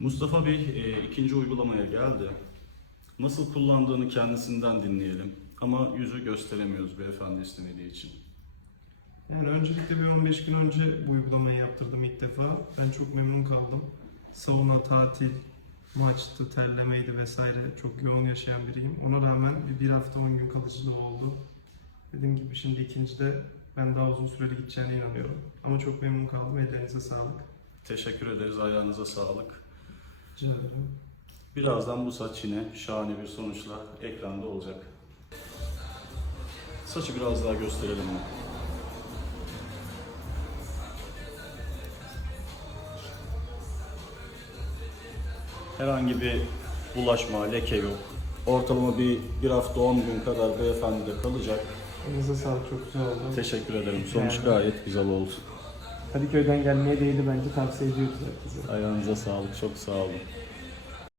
Mustafa Bey e, ikinci uygulamaya geldi. Nasıl kullandığını kendisinden dinleyelim. Ama yüzü gösteremiyoruz beyefendi istemediği için. Yani öncelikle bir 15 gün önce bu uygulamayı yaptırdım ilk defa. Ben çok memnun kaldım. Sauna, tatil, maçtı, terlemeydi vesaire çok yoğun yaşayan biriyim. Ona rağmen bir, hafta 10 gün kalıcılığı oldu. Dediğim gibi şimdi ikincide ben daha uzun süreli gideceğine inanıyorum. Ama çok memnun kaldım. Ellerinize sağlık. Teşekkür ederiz. Ayağınıza sağlık. Rica ederim. Birazdan bu saç yine şahane bir sonuçla ekranda olacak. Saçı biraz daha gösterelim mi? Herhangi bir bulaşma, leke yok. Ortalama bir, bir hafta 10 gün kadar beyefendide kalacak. Elinize sağlık çok güzel oldu. Teşekkür ederim. Sonuç gayet güzel oldu. Kadıköy'den gelmeye değdi bence tavsiye ediyoruz herkese. Ayağınıza sağlık. Çok sağ olun.